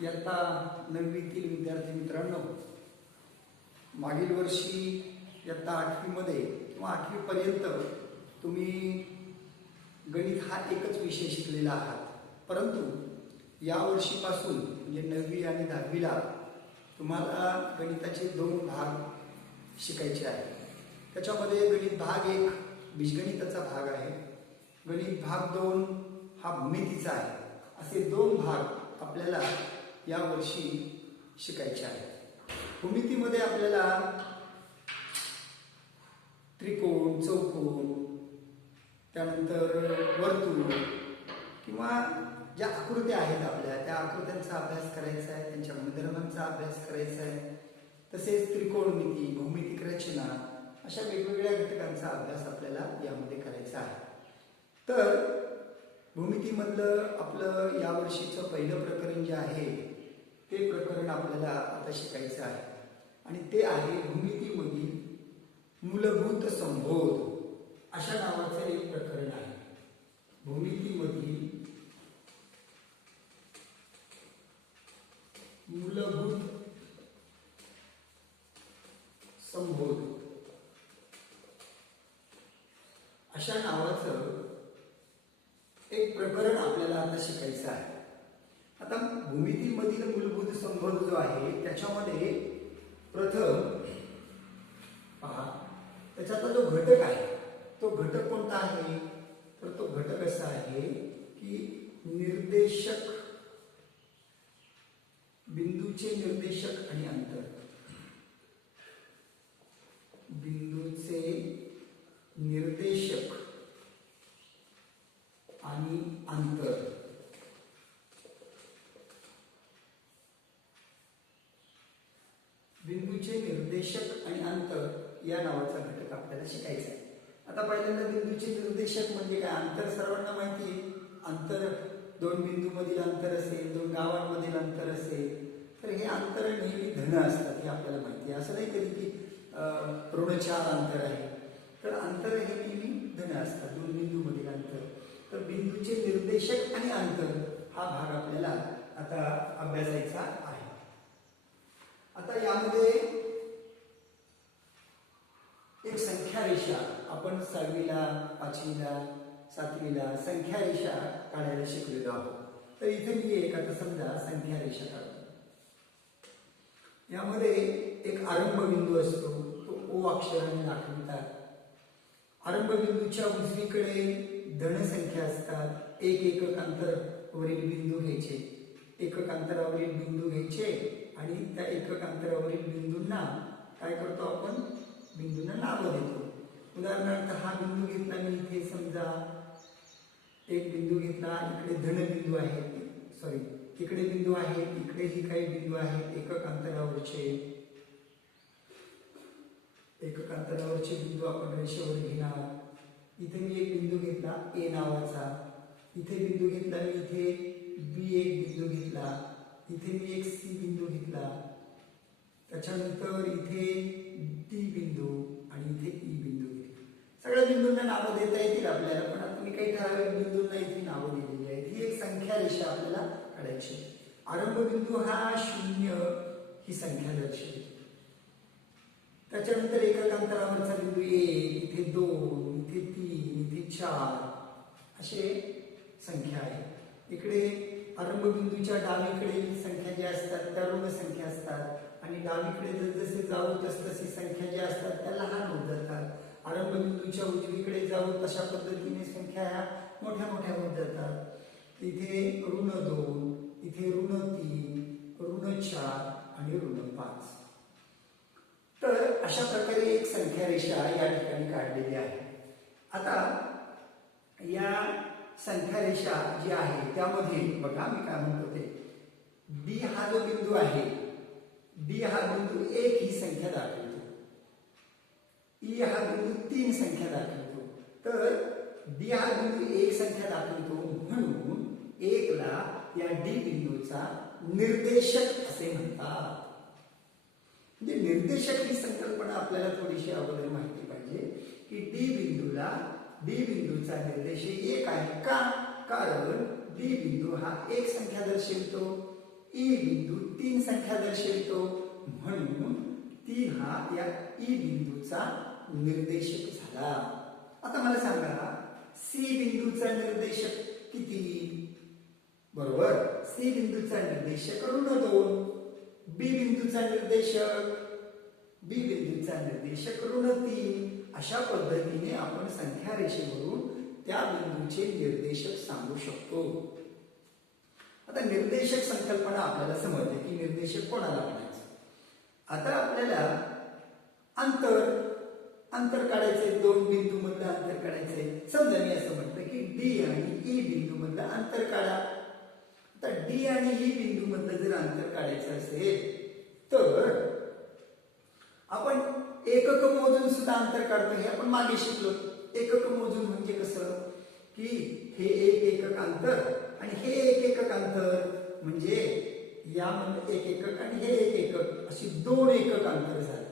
इयत्ता 9वीतील विद्यार्थी मित्रांनो, मागील वर्षी इयत्ता 8वीमध्ये किंवा 8वीपर्यंत तुम्ही गणित हा एकच विषय शिकलेला आहात. परंतु या वर्षीपासून म्हणजे 9वी आणि 10वीला तुम्हाला गणिताचे 2 भाग शिकायचे आहेत. त्याच्यामध्ये गणित भाग 1 बीजगणिताचा भाग आहे, गणित भाग 2 हा भूमितीचा आहे. असे 2 भाग आपल्याला या वर्षी शिकायचे आहेत. भूमितीमध्ये आपल्याला त्रिकोण, चौकोन, त्यानंतर वर्तुळ किंवा ज्या आकृत्या आहेत आपल्या त्या आकृत्यांचा अभ्यास करायचा आहे, त्यांच्या गुणधर्मांचा अभ्यास करायचा आहे. तसेच त्रिकोणमिती, भौमितिक रचना अशा वेगवेगळ्या घटकांचा अभ्यास आपल्याला यामध्ये करायचा आहे. तर भूमितीमधलं आपलं या वर्षीचं पहिलं प्रकरण जे आहे ते प्रकरण आपल्याला आता शिकायचं आहे आणि ते आहे भूमितीमधील मूलभूत संबोध अशा नावाचं एक प्रकरण आहे. भूमितीमधील मूलभूत संबोध अशा नावाचं एक प्रकरण आपल्याला आता शिकायचं आहे. आता भूमितीमधील मूलभूत संबोध जो आहे त्याच्यामध्ये प्रथम पहा, त्याच्यातला जो घटक आहे तो घटक कोणता आहे, तर तो घटक असा आहे की निर्देशक, बिंदूचे निर्देशक आणि अंतर. बिंदूचे निर्देशक आणि अंतर. बिंदूचे निर्देशक आणि अंतर या नावाचा घटक आपल्याला शिकायचा आहे. आता पहिल्यांदा बिंदूचे निर्देशक म्हणजे काय, अंतर सर्वांना माहिती आहे. अंतर 2 बिंदूमधील अंतर असेल, 2 गावांमधील अंतर असेल तर हे अंतर नेहमी धन असतात, हे आपल्याला माहिती आहे. असं नाही कधी की ऋण 4 अंतर आहे, तर अंतर हे नेहमी धन असतात, 2 बिंदूमधील अंतर. तर बिंदूचे निर्देशक आणि अंतर हा भाग आपल्याला आता अभ्यासायचा आहे. आता यामध्ये एक संख्या रेषा आपण 6वीला, 5वीला, 7वीला संख्या रेषा काढायला शिकलेलो आहोत. तर इथे मी एक आता समजा संख्या रेषा काढतो. यामध्ये एक आरंभ बिंदू असतो, तो ओ अक्षराने दाखवतात. आरंभ बिंदूच्या उजवीकडे धनसंख्या असतात. एकक अंतरावरील बिंदू घ्यायचे, एकक अंतरावरील बिंदू घ्यायचे आणि त्या एकक अंतरावरील बिंदूंना काय करतो आपण, बिंदूंना नावं देतो. उदाहरणार्थ हा बिंदू घेतला मी इथे, समजा एक बिंदू घेतला, इकडे धन बिंदू आहे, सॉरी इकडे बिंदू आहे, इकडेही काही बिंदू आहेत एकक अंतरावरचे. एकक अंतरावरचे बिंदू आपण रेषेवर घेणार. इथे मी एक बिंदू घेतला ए नावाचा, इथे बिंदू घेतला मी, इथे बी एक बिंदू घेतला, इथे मी एक सी बिंदू घेतला, त्याच्यानंतर इथे डी बिंदू आणि इथे ई बिंदू घेतला. सगळ्या बिंदूंना नावं देता येतील आपल्याला, पण आता मी काही ठराविक बिंदूंना इथे नावं दिलेली आहेत. ही एक संख्या रेषा आपल्याला काढायची. आरंभ बिंदू हा 0 ही संख्या दर्शवते. त्याच्यानंतर एकक अंतरावरचा बिंदू 1, इथे 2, इथे 3, इथे 4 असे संख्या आहे. इकडे आरंभ बिंदूच्या डावीकडील संख्या ज्या असतात त्या ऋण संख्या असतात आणि डावीकडे जसजसे जाऊ तसतशी संख्या ज्या असतात त्या लहान होत जातात. आरंभ बिंदूच्या उजवीकडे जाऊ तशा पद्धतीने संख्या ह्या मोठ्या मोठ्या होत जातात. इथे ऋण 2, इथे ऋण 3, ऋण 4 आणि ऋण 5. तर अशा प्रकारे एक संख्या रेषा या ठिकाणी काढलेली आहे. आता या संख्या रेषा जी आहे त्यामध्ये बघा मी काय म्हणतो ते, डी हा जो बिंदू आहे, डी हा बिंदू 1 ही संख्या दाखवतो, ई हा बिंदू 3 संख्या दाखवतो. तर डी हा बिंदू 1 संख्या दाखवतो, म्हणून 1 ला या डी बिंदूचा निर्देशक असे म्हणतात. म्हणजे निर्देशक ही संकल्पना आपल्याला थोडीशी अगोदर माहिती पाहिजे की डी बिंदूचा निर्देश 1 आहे. का? कारण डी बिंदू हा 1 संख्या दर्शवतो. ई बिंदू 3 संख्या दर्शवितो, म्हणून 3 हा या ई बिंदूचा निर्देशक झाला. आता मला सांगा सी बिंदूचा निर्देशक किती? बरोबर, सी बिंदूचा निर्देशक ऋण 2, बी बिंदूचा निर्देशक ऋण 3. अशा पद्धतीने आपण संख्या रेषेवरून त्या बिंदूचे निर्देशक सांगू शकतो. आता निर्देशक संकल्पना आपल्याला समजते की निर्देशक कोणाला म्हणायचं. आता आपल्याला अंतर काढायचे, दोन बिंदू मधलं अंतर काढायचंय. समजा मी असं म्हटलं की डी आणि ई बिंदू मधलं अंतर काढा. आता डी आणि ई बिंदू मधलं जर अंतर काढायचं असेल तर आपण एकक मोजून सुद्धा अंतर काढतो. हे आपण मागे शिकलो. एकक मोजून म्हणजे कसं की हे एक एकक अंतर आणि हे एक एकक अंतर, म्हणजे यामध्ये एक एकक आणि हे एक एकक, अशी 2 एकक अंतर झालं.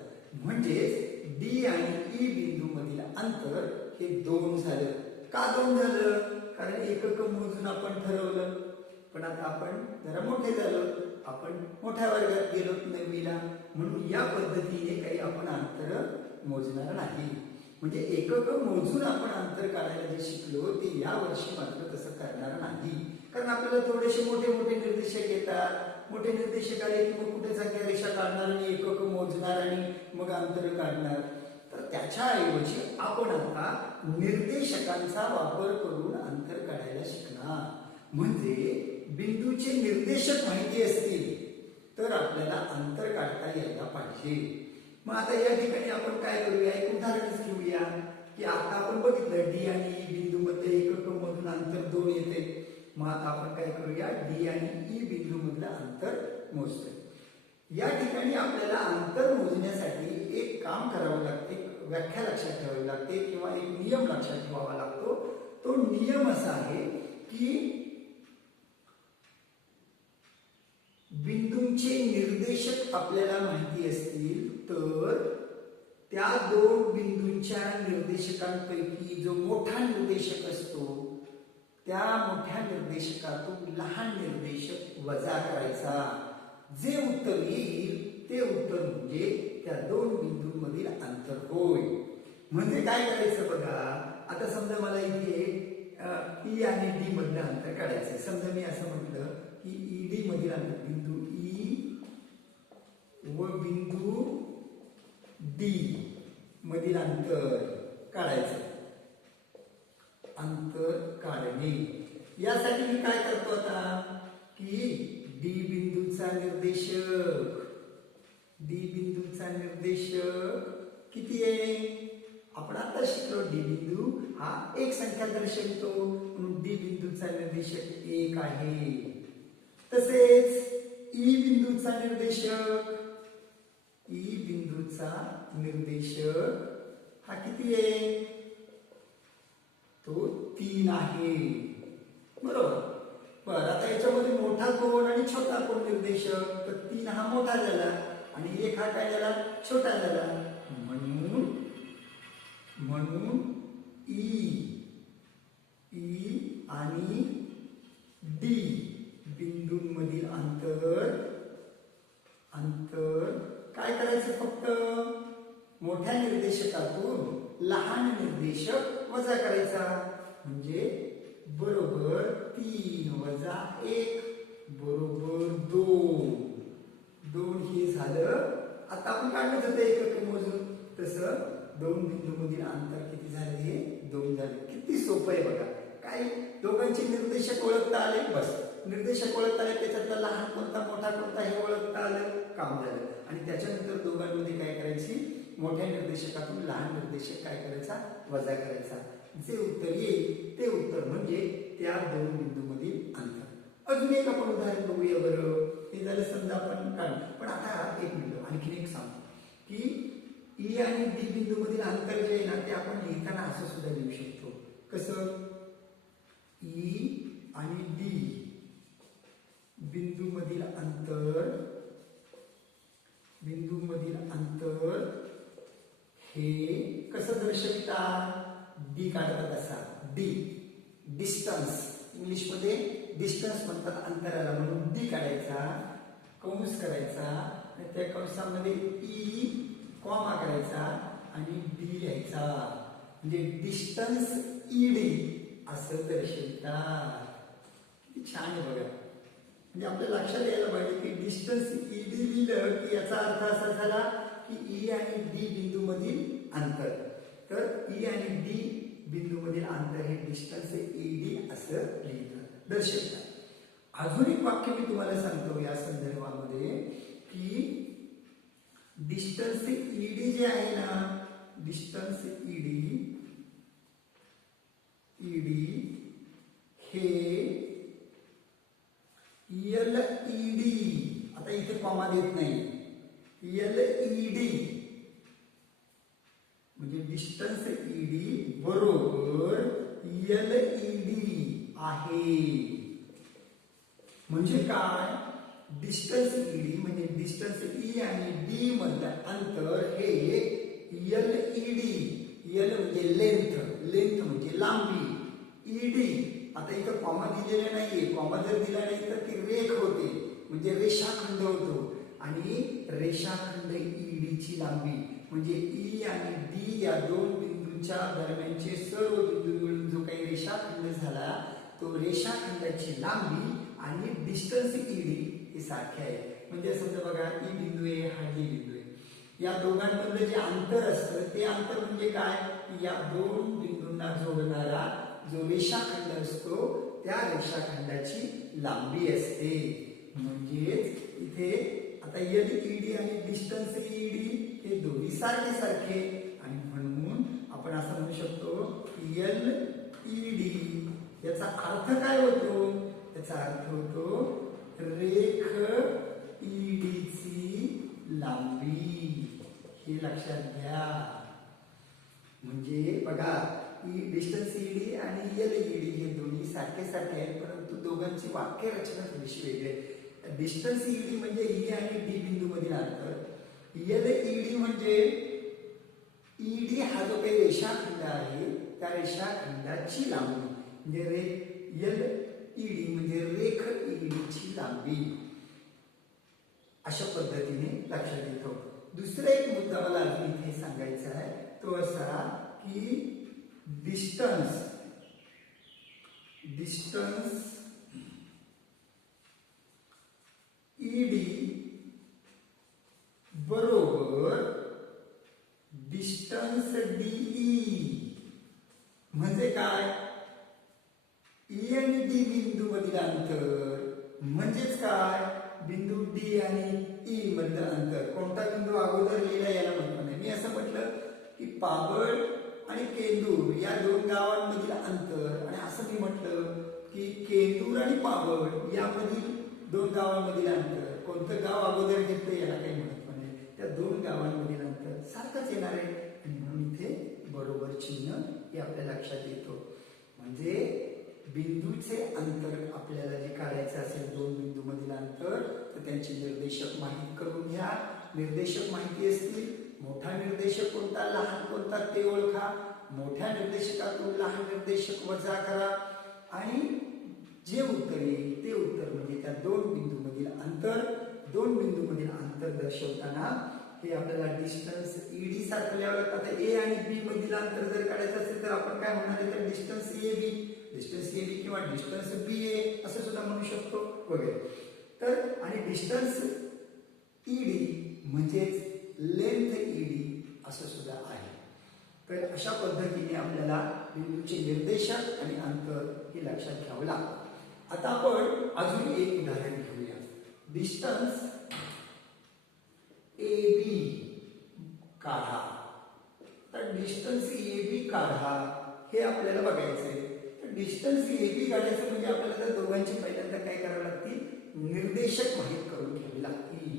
म्हणजेच डी आणि ई बिंदू मधील अंतर हे 2 झालं. का 2 झालं? कारण एकक मोजून आपण ठरवलं. पण आता आपण जरा मोठे झालो, आपण मोठ्या वर्गात गेलो 9वीला, म्हणून या पद्धतीने काही आपण अंतर मोजणार नाही. म्हणजे एकक मोजून आपण अंतर काढायला जे शिकलो ते या वर्षी मात्र तसं करणार नाही. कारण आपल्याला थोडेसे मोठे मोठे निर्देशक येतात. मोठे निर्देशक आले की मग कुठे संख्या रेषा काढणार आणि एकक मोजणार आणि मग अंतर काढणार. तर त्याच्याऐवजी आपण आता निर्देशकांचा वापर करून अंतर काढायला शिकणार. म्हणजे बिंदूचे निर्देशक माहिती असतील तर आपल्याला अंतर काढता यायला पाहिजे. मग आता या ठिकाणी आपण काय करूया, एक उदाहरणच घेऊया की आता आपण बघितलं डी आणि ई बिंदू मध्ये एकक मधून अंतर 2 येते. मग आता आपण काय करूया, डी आणि ई बिंदू मधलं अंतर मोजतोय. या ठिकाणी आपल्याला अंतर मोजण्यासाठी एक काम करावं लागते, एक व्याख्या लक्षात ठेवावी लागते किंवा एक नियम लक्षात ठेवावा लागतो. तो नियम असा आहे की बिंदूंचे निर्देशक आपल्याला माहिती असतील तर त्या 2 बिंदूंच्या निर्देशकांपैकी जो मोठा निर्देशक असतो त्या मोठ्या निर्देशकातून लहान निर्देशक वजा करायचा. जे उत्तर येईल ते उत्तर म्हणजे त्या 2 बिंदूंमधील अंतर होय. म्हणजे काय करायचं बघा, आता समजा मला इथे ई आणि डी मधलं अंतर काढायचं. समजा मी असं म्हटलं की ई डी मधील अंतर, बिंदू ई व बिंदू डी मधील अंतर काढायचं. अंतर काढणे यासाठी मी काय करतो आता की डी बिंदूचा निर्देशक किती आहे? आपण आता शिकलो डी बिंदू हा एक संख्या दर्शवितो, म्हणून डी बिंदूचा निर्देशक 1 आहे. तसेच ई बिंदूचा निर्देशक हा किती आहे? तो 3 आहे. बरोबर. बरं, आता याच्यामध्ये मोठा कोण आणि छोटा कोण निर्देशक, तर 3 हा मोठा झाला आणि 1 हा काय झाला, छोटा झाला. म्हणून ई आणि डी बिंदूंमधील अंतर काय करायचं, फक्त मोठ्या निर्देशकातून लहान निर्देशक वजा करायचा. म्हणजे बरोबर 3 वजा 1 बरोबर 2. 2 हे झालं. आता आपण काढलं होतं एकक मोजून, तसं 2 बिंदूमधील अंतर किती झाले, हे 2 झाले. किती सोपं आहे बघा. काय दोघांचे निर्देशक ओळखता आले, बस निर्देशक ओळखता आले, त्याच्यातला लहान कोणता मोठा कोणता हे ओळखता आलं, काम झालं. आणि त्याच्यानंतर दोघांमध्ये काय करायची, मोठ्या निर्देशकातून लहान निर्देशक काय करायचा, वजा करायचा. जे उत्तर येईल ते उत्तर म्हणजे त्या 2 बिंदूमधील अंतर. अजून एक आपण उदाहरण बघूया बरं. हे झालं समजा आपण काढलं. पण आता एक मिनिट आणखीन एक सांगतो की ई आणि डी बिंदू मधील अंतर जे आहे ना ते आपण लिहिताना असं सुद्धा लिहू शकतो. कसं, ई आणि डी बिंदू मधील अंतर हे कसं दर्शवितात, डी काढतात असा. डी डिस्टन्स, इंग्लिश मध्ये डिस्टन्स म्हणतात अंतराला, म्हणून डी काढायचा, कंस करायचा आणि त्या कंसामध्ये ई कॉमा करायचा आणि डी लिहायचा, म्हणजे डिस्टन्स ईडी असं दर्शवतात. किती छान आहे बघा. म्हणजे आपल्या लक्षात यायला पाहिजे की डिस्टन्स ईडी लिहिलं की याचा अर्थ असा झाला की ई आणि डी बिंदू मधील अंतर. तर ई आणि डी बिंदू मधील अंतर हे डिस्टन्स ईडी असं लिहितात, दर्शवतात. अजून एक वाक्य मी तुम्हाला सांगतो या संदर्भामध्ये की डिस्टन्स ईडी जे आहे ना, डिस्टन्स ईडी हे एलईडी, आता इथे कॉमा देत नाही, एलईडी म्हणजे डिस्टन्स ईडी बरोबर एलईडी आहे. म्हणजे काय, डिस्टन्स ईडी म्हणजे डिस्टन्स ई आणि डी मधलं अंतर हे एलईडी, एल म्हणजे लेंथ, लेंथ म्हणजे लांबी, ईडी आता इथं कॉमा दिलेला नाहीये, कॉमा जर दिला नाही तर ती रेख होते म्हणजे रेषाखंड होतो, आणि रेषाखंड ईडीची लांबी म्हणजे ई आणि डी या दोन बिंदूंच्या दरम्यानचे सर्व बिंदू मिळून जो काही रेषाखंड झाला तो रेषाखंडाची लांबी आणि डिस्टन्स ईडी हे सारखे आहे. म्हणजे समजा बघा ई बिंदू आहे, हा डी बिंदू आहे, या दोघांमधलं जे अंतर असतं ते अंतर म्हणजे काय, या दोन बिंदूंना जोडणारा जो रेषाखंड असतो त्या रेषाखंडाची लांबी असते. म्हणजेच इथे आता एलईडी आणि डिस्टन्स ईडी हे दोन्ही सारखे आणि म्हणून आपण असं म्हणू शकतो एलईडी याचा अर्थ काय होतो, याचा अर्थ होतो रेख ईडीची लांबी. हे लक्षात घ्या. म्हणजे बघा डिस्टन्स ईडी आणि एलईडी हे दोन्ही सारखे आहेत, परंतु दोघांची वाक्य रचना थोडीशी वेगळी आहे. डिस्टन्स ईडी म्हणजे ई आणि डी बिंदू मधील अंतर, एलईडी म्हणजे ईडी हा जो काही रेषाखंड आहे त्या रेषाखंडाची लांबी, म्हणजे एलईडी म्हणजे रेख ईडीची लांबी. अशा पद्धतीने लक्षात येतो. दुसरा एक मुद्दा मला इथे सांगायचा आहे तो असा की डिस्टन्स ईडी बरोबर डिस्टन्स डीई. म्हणजे काय, ई आणि डी बिंदू मधील अंतर म्हणजेच काय, बिंदू डी आणि ई मधलं अंतर. कोणता बिंदू अगोदर लिहिला याला म्हटलं नाही. मी असं म्हटलं की पाबळ आणि केंदूर या दोन गावांमधील अंतर, आणि असं मी म्हटलं की केंदूर आणि पाबळ यामधील दोन गावांमधील अंतर. कोणतं गाव अगोदर घेतलं याला काही महत्व नाही, त्या दोन गावांमधील अंतर सारखंच येणार आहे, आणि म्हणून इथे बरोबर चिन्ह हे आपल्या लक्षात येतो. म्हणजे बिंदूचे अंतर आपल्याला जे काढायचं असेल दोन बिंदू मधील अंतर, तर त्यांचे निर्देशक माहित करून घ्या. निर्देशक माहिती असतील, मोठा निर्देशक कोणता लहान कोणता ते ओळखा, मोठ्या निर्देशकातून लहान निर्देशक वजा करा, आणि जे उत्तर येईल ते उत्तर म्हणजे त्या दोन बिंदू मधील अंतर. दोन बिंदू मधील अंतर दर्शवताना हे आपल्याला डिस्टन्स ईडी सारखं लिहावं लागतं. आता ए आणि बी मधील अंतर जर काढायचं असेल तर आपण काय म्हणणार आहे, तर डिस्टन्स ए बी किंवा डिस्टन्स बी ए असं सुद्धा म्हणू शकतो वगैरे. तर आणि डिस्टन्स ईडी म्हणजेच लेंथ ईडी असं सुद्धा आहे. तर अशा पद्धतीने आपल्याला बिंदूचे निर्देशक आणि अंतर हे लक्षात घ्यावं लागतं. आता आपण अजून एक उदाहरण घेऊया. डिस्टन्स ए बी काढा. तर डिस्टन्स ए बी काढा हे आपल्याला बघायचं आहे. तर डिस्टन्स ए बी काढायचं म्हणजे आपल्याला त्या दोघांची पहिल्यांदा काय करावं लागतील, निर्देशक माहित करून घ्यावे लागतील.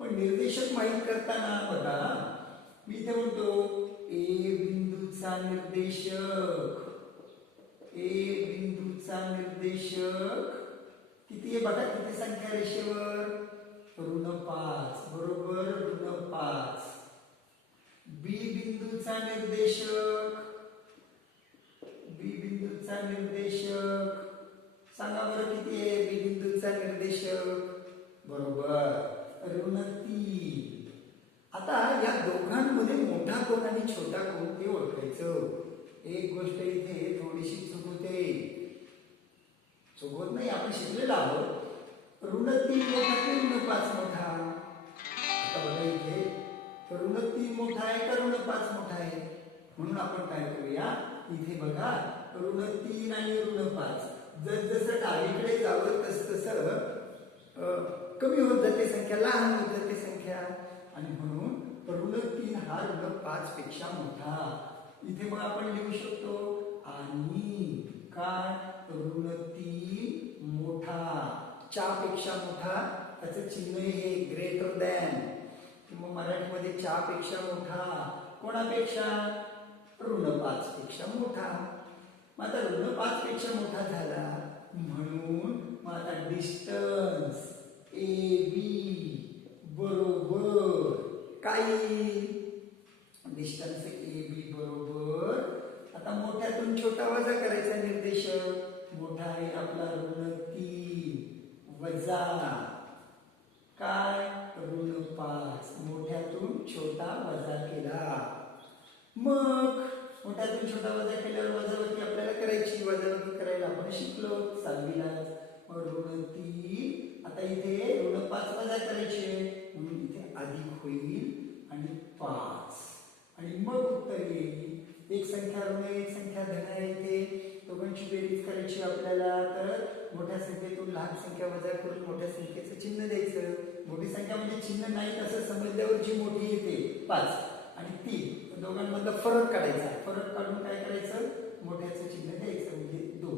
पण निर्देशक माहित करताना बघा मी इथे म्हणतो ए बिंदूचा निर्देशक, ए बिंदूचा निर्देशक किती आहे बघा, किती संख्या रेषेवर, ऋण 5 बरोबर ऋण 5. बी बिंदूचा निर्देशक, बी बिंदूचा निर्देशक सांगा बरं किती आहे बी बिंदूचा निर्देशक? बरोबर, ऋण 3. आता या दोघांमध्ये मोठा कोण आणि छोटा कोण ते ओळखायचं. एक गोष्ट इथे थोडीशी चूक होते. चूक होत नाही, आपण शिकलेलो आहोत. ऋण 3 मोठा की ऋण 5 मोठा? आता बघा इथे ऋण 3 मोठा आहे का ऋण 5 मोठा आहे? म्हणून आपण काय करूया, इथे बघा ऋण 3 आणि ऋण 5 जसं डावीकडे जावं तसं कमी होत जाते संख्या, लहान होत जाते संख्या, आणि म्हणून ऋण 3 हा ऋण 5 पेक्षा मोठा. इथे मग आपण लिहू शकतो आणि काय, ऋण 3 मोठा, च्या पेक्षा मोठा, त्याचं चिन्ह हे ग्रेटर दॅन, किंवा मराठीमध्ये च्या पेक्षा मोठा कोणापेक्षा? ऋण 5 पेक्षा मोठा. मग आता ऋण 5 पेक्षा मोठा झाला म्हणून मग आता डिस्टन्स ए बी बरोबर काय? डिस्टन्स ए बी बरोबर, आता मोठ्यातून छोटा वजा करायचा निर्देशक. मोठा आहे आपला ऋण 3 वजा काय, ऋण 5. मोठ्यातून छोटा वजा केला. मग मोठ्यातून छोटा वजा केल्यावर वजाबाकी आपल्याला करायची. वजाबाकी करायला आपण शिकलो 7वीला. मग ऋण 3, आता इथे ऋण 5 वजा करायचे म्हणून इथे अधिक होईल आणि 5, आणि मग उत्तर येईल. एक संख्या ऋण एक संख्या धन आहे, इथे दोघांची बेरीज करायची आपल्याला. तर मोठ्या संख्येतून लहान संख्या वजा करून मोठ्या संख्येचं चिन्ह द्यायचं. मोठी संख्या म्हणजे चिन्ह नाही असं समजल्यावर जी मोठी येते 5 आणि 3 दोघांमधला फरक काढायचा. फरक काढून काय करायचं, मोठ्याचं चिन्ह द्यायचं म्हणजे 2.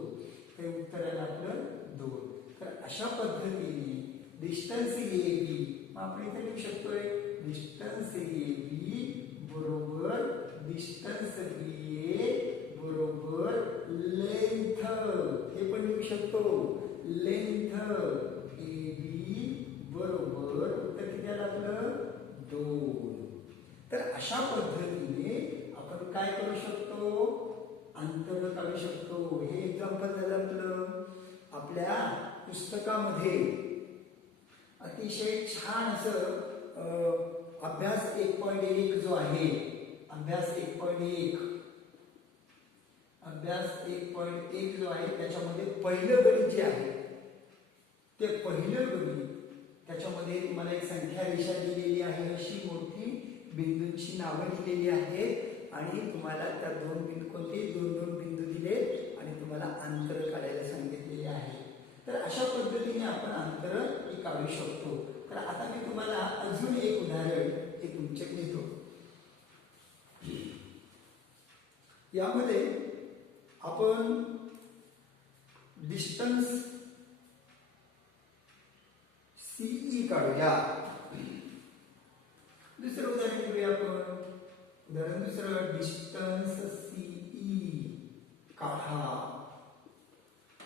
ते उत्तर आहे आपलं 2. तर अशा पद्धतीने डिस्टन्स ए बी, मग आपण इथे लिहू शकतोय डिस्टन्स ए बी बरोबर डिस्टन्स बी ए बरोबर लेंथ, हे पण लिहू शकतो. लेंथ ए बी बरोबर उत्तर किती आलं आपलं 2. तर अशा पद्धतीने आपण काय करू शकतो, अंतर काढू शकतो. हे एक्झाम्पल झालं आपलं. आपल्या पुस्तकामध्ये अतिशय छान असं अभ्यास 1.1 जो आहे, अभ्यास 1.1 जो आहे त्याच्यामध्ये पहिलं गणित जे आहे ते पहिलं गणित, त्याच्यामध्ये तुम्हाला एक संख्या रेषा दिलेली आहे, अशी मोठी बिंदूंची नावं दिलेली आहेत आणि तुम्हाला त्या 2 बिंदू कोणते 2 बिंदू दिले आणि तुम्हाला अंतर काढायला सांगितलेले आहे. तर अशा पद्धतीने आपण अंतर हे काढू शकतो. तर आता मी तुम्हाला अजून एक उदाहरण हे तुमच्याकडे देतो. यामध्ये आपण डिस्टन्स सीई काढूया. दुसरं उदाहरण घेऊया आपण. उदाहरण दुसरं, डिस्टन्स सीई काढा.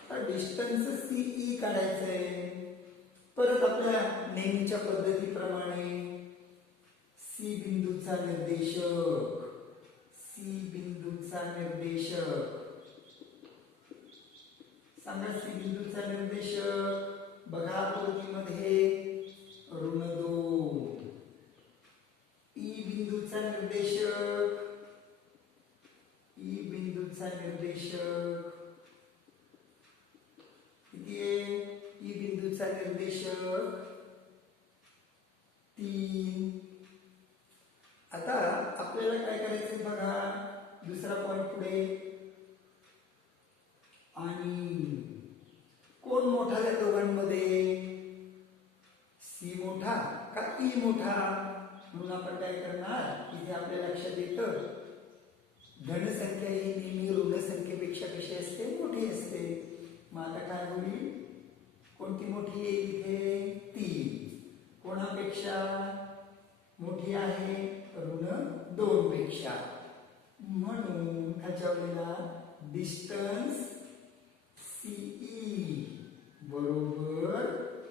तर डिस्टन्स सीई काढायचंय. परत आपल्या नेहमीच्या पद्धतीप्रमाणे सी बिंदूचा निर्देशक, सी बिंदूचा निर्देशक सांगा. सी बिंदूचा निर्देशक बघा आकृतीमध्ये ऋण 2. ई बिंदूचा निर्देशक, ई बिंदूचा निर्देशक किती आहे? ई बिंदूचा निर्देशक 3. आता आपल्याला काय करायचं बघा, दुसरा पॉइंट पुढे, आणि कोण मोठा त्या दोघांमध्ये, सी मोठा का ई मोठा? म्हणून आपण काय करणार, इथे आपल्या लक्षात येतं धनसंख्या ही नेहमी ऋण संख्येपेक्षा कशी असते, मोठी असते. मग आता काय होईल, कोणती मोठी आहे इथे 3, कोणापेक्षा मोठी आहे, ऋण 2 पेक्षा. म्हणून ह्याच्या वेळेला डिस्टन्स सीई बरोबर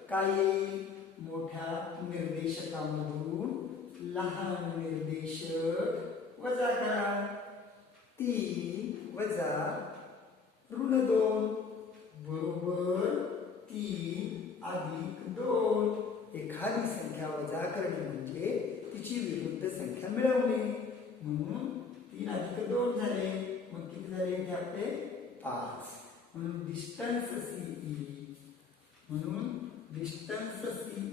काय येईल, मोठ्या निर्देशकामधून लहान निर्देशक वजा करा. 3 वजा ऋण 2 बरोबर 3 अधिक 2. एखादी संख्या वजा करणे म्हणजे तिची विरुद्ध संख्या मिळवणे. म्हणून 3 अधिक 2 झाले. मग किती झाले इथे आपले 5. म्हणून डिस्टन्स सीई, म्हणून डिस्टन्स सीई